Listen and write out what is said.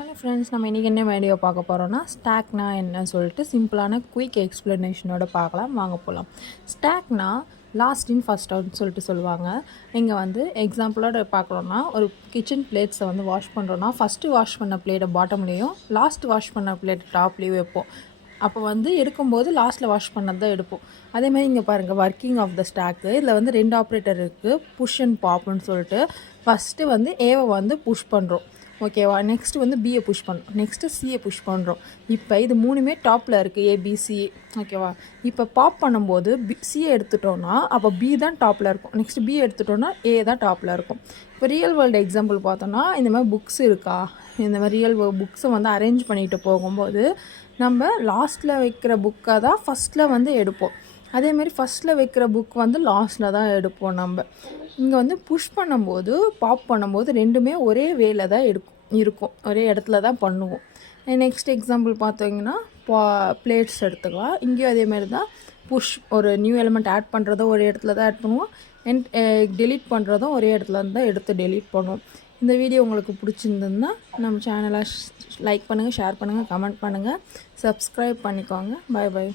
Hello friends, நம்ம இன்றைக்கி என்ன வீடியோ பார்க்க போகிறோன்னா ஸ்டாக்னா என்னன்னு சொல்லிட்டு சிம்பிளான குயிக் எக்ஸ்ப்ளனேஷனோட பார்க்கலாம். வாங்க போகலாம். ஸ்டாக்னா லாஸ்ட் இன் ஃபர்ஸ்ட் அவுட்னு சொல்லிட்டு சொல்லுவாங்க. இங்கே வந்து எக்ஸாம்பிளோட பார்க்குறோன்னா, ஒரு கிச்சன் பிளேட்ஸை வந்து வாஷ் பண்ணுறோன்னா ஃபஸ்ட்டு வாஷ் பண்ண பிளேட்டை பாட்டம்லேயும் லாஸ்ட் வாஷ் பண்ண பிளேட் டாப்லேயும் வைப்போம். அப்போ வந்து எடுக்கும்போது லாஸ்ட்டில் வாஷ் பண்ணது தான் எடுப்போம். அதேமாதிரி இங்கே பாருங்கள், ஒர்க்கிங் ஆஃப் த ஸ்டாக்கு இதில் வந்து 2 ஆப்ரேட்டர் இருக்குது, புஷ் அண்ட் பாப்னு சொல்லிட்டு. ஃபஸ்ட்டு வந்து ஏவை வந்து புஷ் பண்ணுறோம், ஓகேவா. நெக்ஸ்ட்டு வந்து பியை புஷ் பண்ணுறோம், நெக்ஸ்ட்டு சியை புஷ் பண்ணுறோம். இப்போ இது மூணுமே டாப்பில் இருக்குது, ஏபிசி, ஓகேவா. இப்போ பாப் பண்ணும்போது சியை எடுத்துட்டோன்னா அப்போ பி தான் டாப்பில் இருக்கும், நெக்ஸ்ட்டு பி எடுத்துட்டோன்னா ஏ தான் டாப்பில் இருக்கும். இப்போ ரியல் வேர்ல்டு எக்ஸாம்பிள் பார்த்தோன்னா, இந்த மாதிரி புக்ஸ் இருக்கா, இந்த மாதிரி ரியல் புக்ஸை வந்து அரேஞ்ச் பண்ணிட்டு போகும்போது நம்ம லாஸ்ட்டில் வைக்கிற புக்கை தான் ஃபஸ்ட்டில் வந்து எடுப்போம். அதேமாரி ஃபஸ்ட்டில் வைக்கிற புக் வந்து லாஸ்ட்டில் தான் எடுப்போம். நம்ம இங்கே வந்து புஷ் பண்ணும்போது பாப் பண்ணும்போது ரெண்டுமே ஒரே வேல தான் இருக்கும், ஒரே இடத்துல தான் பண்ணுவோம். நெக்ஸ்ட் எக்ஸாம்பிள் பார்த்தீங்கன்னா பிளேட்ஸ் எடுத்துக்கலாம். இங்கேயும் அதேமாரி தான், புஷ் ஒரு நியூ எலிமெண்ட் ஆட் பண்ணுறதும் ஒரு இடத்துல தான் ஆட் பண்ணுவோம், அண்ட் டெலீட் பண்ணுறதும் ஒரே இடத்துல தான் எடுத்து டெலீட் பண்ணுவோம். இந்த வீடியோ உங்களுக்கு பிடிச்சிருந்ததுன்னா நம்ம சேனலை லைக் பண்ணுங்கள், ஷேர் பண்ணுங்கள், கமெண்ட் பண்ணுங்கள், சப்ஸ்கிரைப் பண்ணிக்கோங்க. Bye by.